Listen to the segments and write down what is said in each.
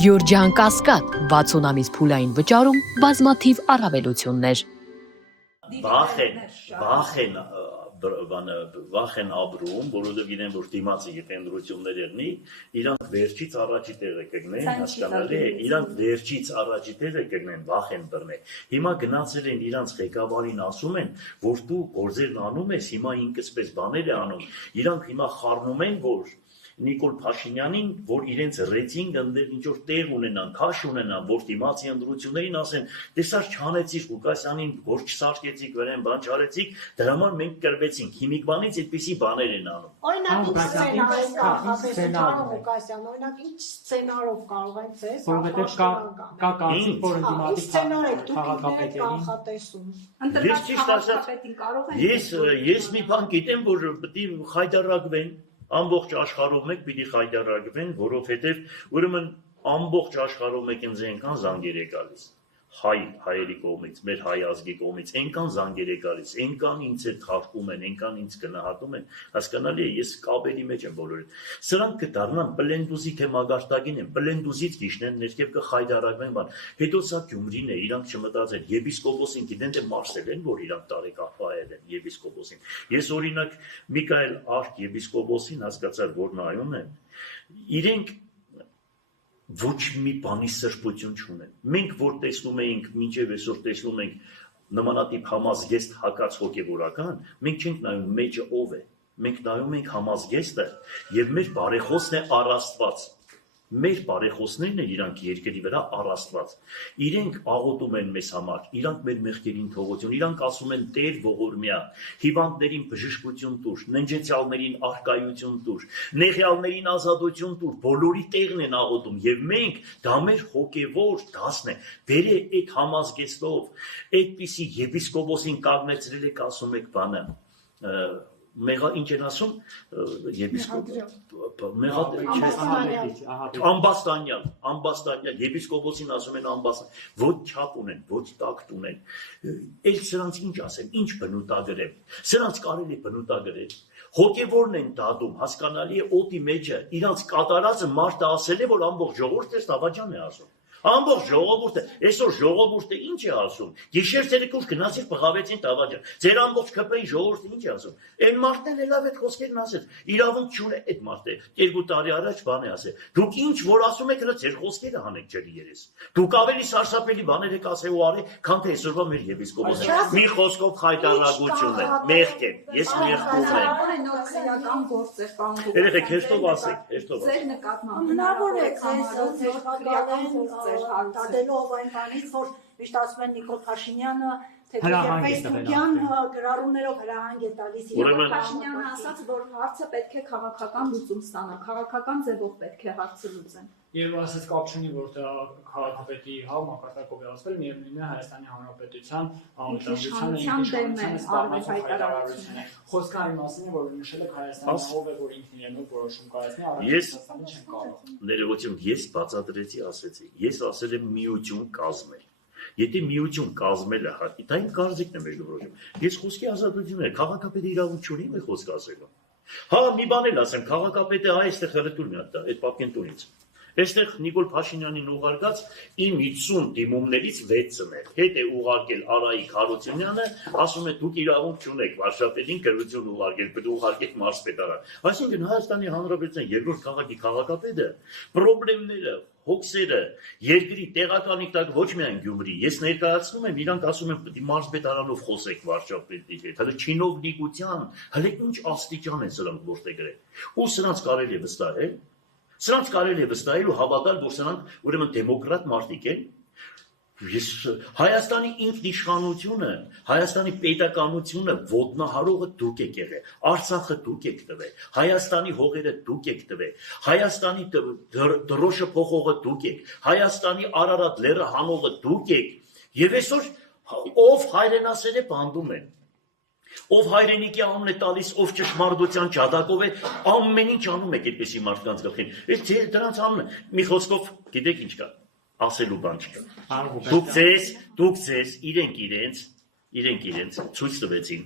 Գյուրջան Կասկադ 60 ամիս փուլային վճարում բազմաթիվ առավելություններ։ Վախ են ապրում, որովհետև իրեն որ դիմացի ենտրություններ եղնի, իրանք վերջից առաջի տեղը կգնեն, հասկանալի է, իրանք վերջից առաջի տեղը կգնեն, վախ են բռնել։ Հիմա գնացել են իրանք ղեկավարին ասում են, որ դու գործերն անում ես, հիմա ինքսպես բաներ է անում, իրանք հիմա խառնում են, որ Նիկոլ Փաշինյանին, որ իրենց ռեյտինգ ընդեր ինչ-որ տեղ ունենան, քաշ ունենան, որ դիմացի ընտրություններին ասեն, տեսար չանեցիք Ղուկասյանին, որ չսարքեցիք, վերեն բան չարեցիք, դրա համար մենք կրվեցինք, հիմիկ բանից այդպիսի բաներ են անում։ Օրինակ ինչ սցենարով կարող են ձեզ Ես մի բան գիտեմ, որ պետք է խայտարակվեն ամբողջ աշխարհով մեկ պիտի խայտարակվեն, որովհետև ուրեմն ամբողջ աշխարհով մեկ ինձ այնքան զանգեր է գալիս, հայերի կողմից, մեր հայ ազգի կողմից, այնքան զանգեր է գալիս, այնքան ինձ հետ խախտում են, այնքան ինձ գնահատում են, հասկանալի է, ես կապերի մեջ եմ բոլորը։ Սրանք կդառնան պլենդուզի թե մագարտագին են, պլենդուզից գիշնեն ներքև կխայտարակվեն բան։ Հետո սա Գյումրին է, իրանք չմտածեն, եպիսկոպոսին գիտեն թե մարսել են, որ իրանք տարեկախվայել են եպիսկոպոսին։ Ես օրինակ Միքայել Արք եպիսկոպոսին հասկացար, որ նայում են, իրենք ոչ մի բանի սրբություն չունեն։ Մենք որ տեսնում էինք, մինչև այսօր տեսնում ենք նմանատիպ համազգեստ հակած հոգևորական, մենք չենք նայում մեջը ով է, մենք նայում ենք համազգեստը եւ մեր բարեխոսն է առաստված։ Մեր բարեխոսներն են իրանք երկրի վրա առաստված։ Իրենք աղոթում են մեզ համար, իրանք մեր մեղքերին թողություն, իրանք ասում են Տեր ողորմյա, հիվանդներին բժշկություն տուր, ննջեցյալներին առկայություն տուր, նեղյալներին ազատություն տուր, բոլորի տեղն են աղոթում եւ մենք դա մեր հոգեվոր դասն է։ Բերե այդ համազգեստով, այդպիսի եպիսկոպոսին կանգնեցրել եք ասում եք բանը Մեղա ինչ են ասում ամբաստանյալ եպիսկոպոսին ասում են ամբաստանյալ ոչ չափ ունեն ոչ տակտ ունեն էլ սրանց ինչ ասեմ ինչ բնութագրել սրանց կարելի է բնութագրել հոգևորն են դատում հասկանալի է օդի մեջը իրանց կատարածը մարդը ասել է որ ամբողջ ժողովուրդը Ստավաջան է ասում Ամբողջ ժողովուրդը, այսօր ժողովուրդը ինչ է ասում, գիշեր ցերեկուր գնացիք բղավեցին Ստավաջան, ձեր ամբողջ ԿՊ-ի ժողովուրդը ինչ է ասում, այն մարդն էլ լավ այդ խոսքերն ասեց, իրավունք չունե այդ մարդը, 2 տարի առաջ բան է ասել, դուք ինչ որ ասում եք, հələ ձեր խոսքերը հանեք ջրի երես, դուք ավելի սարսափելի բաներ եք ասել ու արել, քան թե այսօրվա մեր եպիսկոպոսը, մի խոսքով խայտարակություն է, մեղք է, ես մեղքում եմ, երեխեք հեշտով ասեք, ձեր նկատմամբ հնարավոր է Տադելով այն բանից, որ միշտ ասում են Նիկոլ Փաշինյանը Facebook-յան գրառումներով հրահանգ է տալիս Նիկոլ Փաշինյանը ասաց, որ հարցը պետք է քաղաքական լուծում ստանա, քաղաքական ձևով պետք է հարցը լուծեն։ Եվ ասես կապ չունի, որ դա քաղաքապետի մակարդակով է ասվել, միևնույնն է Հայաստանի Հանրապետության անվտանգության Խոսքը այն մասին է, որ նշել եք Հայաստանը ով է, որ ինքն իրենով որոշում կայացնի, Հայաստանը չեն կարող։ Ներողություն, ես բացատրեցի, ասեցի, ես ասել եմ միություն կազմել։ Եթե միություն կազմելը դա իմ կարծիքն է մեր դրոժում։ Ես խոսքի ազատություն եմ, քաղաքապետը իրավունք չունի մի խոսք ասելու։ Հա, մի բան էլ ասեմ, քաղաքապետը այստեղ հրետուր մի հատ այդ պապկեն տունից։ Այստեղ Նիկոլ Փաշինյանին ուղարկած իմ 50 դիմումներից 6-ն է։ Հետ է ուղարկել Արայիկ Հարությունյանը, ասում է դուք իրավունք չունեք վարշապետին գրություն ուղարկել, պետք է ուղարկեք մարզպետարան։ Այսինքն Հայաստանի Հանրապետության երկրորդ քաղաքի քաղաքապետը խնդիրները հոգսերը երկրի տեղականի տակ ոչ միայն Գյումրի, ես ներկայացնում եմ, իրանք ասում են պետք է մարզպետարանով խոսեք վարչապետի հետ, հələ չինովնիկության, հələ ինչ աստիճան են սրանք որտեղ գրել։ Ու սրանց կարելի է վստահել, սրանց կարելի է վստահել ու հավատալ, որ սրանք ուրեմն դեմոկրատ մարդիկ են։ Հայաստանի ինքնիշխանությունը, Հայաստանի պետականությունը ոտնահարողը դուք եք եղել, Արցախը դուք եք տվել, Հայաստանի հողերը դուք եք տվել, Հայաստանի դրոշը փոխողը դուք եք, Հայաստանի Արարատ լեռը հանողը դուք եք, եւ այսօր ով հայրենասեր է բանդում են, ով հայրենիքի անուն է տալիս, ով ճշմարտության ջատակով է, ամեն ինչ անում եք այդպեսի մարդկանց գլխին, այս դրանց անունը մի խոսքով գիտեք ինչ կա ասելու բան չկա։ Դուք ձեզ իրենք իրենց իրենք իրենց ցույց տվեցին,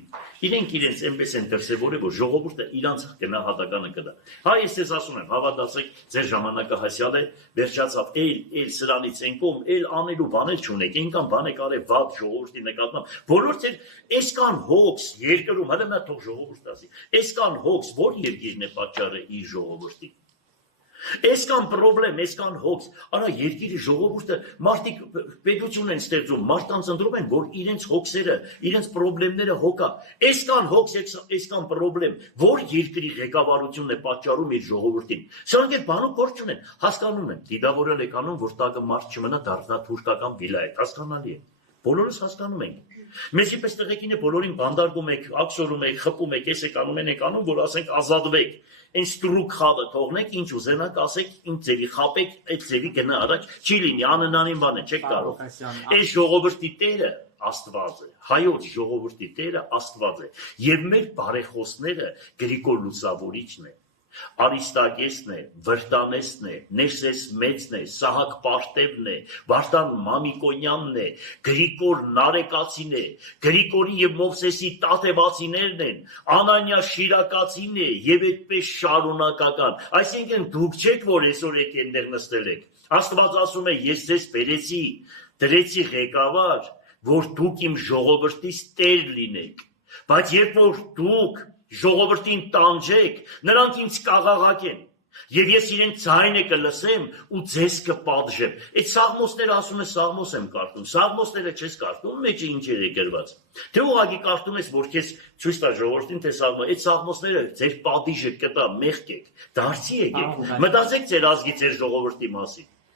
իրենք իրենց այնպես են դրսևորել, որ ժողովուրդը իրանց գնահատականը կդա։ Հա, ես ձեզ ասում եմ, հավատացեք, ձեր ժամանակը հասյալ է, վերջացավ, էլ սրանից ենկում, էլ անելու բաներ չունեք, այնքան բան եք արել վատ ժողովրդի նկատմամբ, բոլոր ձեր այսքան հոգս երկրում, հələ նա թող ժողովուրդ ասի, այսքան հոգս, որ երկիրն է պատճառը իր ժողովրդի։ Այսքան պրոբլեմ, այսքան հոգս, արա երկիրի ժողովուրդը մարդիկ պետություն են ստեղծում, մարդկանց ընտրում են, որ իրենց հոգսերը, իրենց պրոբլեմները հոգա, այսքան հոգս, այսքան պրոբլեմ, որ երկրի ղեկավարությունն է պատճառում իր ժողովրդին։ Սրանք այդ բանում գործ չունեն, հասկանում են, դիտավորել եք անում, որ տակը մարդ չմնա դարձնա թուրքական վիլա է, հասկանալի է։ Բոլորս հասկանում ենք։ Մեզ իպես տղեկին է բոլորին բանդարգում եք, աքսորում եք, խփում եք, ես եք անում եք, որ ասենք ազատվեք։ Այն ստրուկ խավը թողնեք, ինչ ուզենաք ասեք, ինչ ձևի խապեք, այդ ձևի գնա առաջ, չի լինի, աննանին բան է, չեք կարող։ Այս ժողովրդի տերը Աստված է, հայոց ժողովրդի տերը Աստված է, եւ մեր բարեխոսները Գրիգոր Լուսավորիչն է, Արիստագեսն է, Վրտանեսն է, Ներսես Մեծն է, Սահակ Պարտևն է, Վարդան Մամիկոնյանն է, Գրիգոր Նարեկացին է, Գրիգորի եւ Մովսեսի տատեվացիներն են, Անանյա Շիրակացին է եւ այդպես շարունակական։ Այսինքն դուք չեք, որ այսօր եք այնտեղ նստել եք։ Աստված ասում է, ես ձեզ բերեցի, դրեցի ղեկավար, որ դուք իմ ժողովրդից տեր լինեք, բայց երբ որ դուք ժողովրդին տանջեք, նրանք ինձ կաղաղակեն, եւ ես իրենց ձայնը կլսեմ ու ձեզ կպատժեմ։ Այդ Սաղմոսները ասում է, Սաղմոս եմ կարդում, Սաղմոսները չես կարդում, մեջը ինչեր է գրված։ Թե ուղղակի կարդում ես, որ քեզ ցույց տա ժողովրդին, թե Սաղմոս, այդ Սաղմոսները ձեր պատիժը կտա, մեղք եք, դարձի եք, մտածեք ձեր ազգի, ձեր ժողովրդի մասին։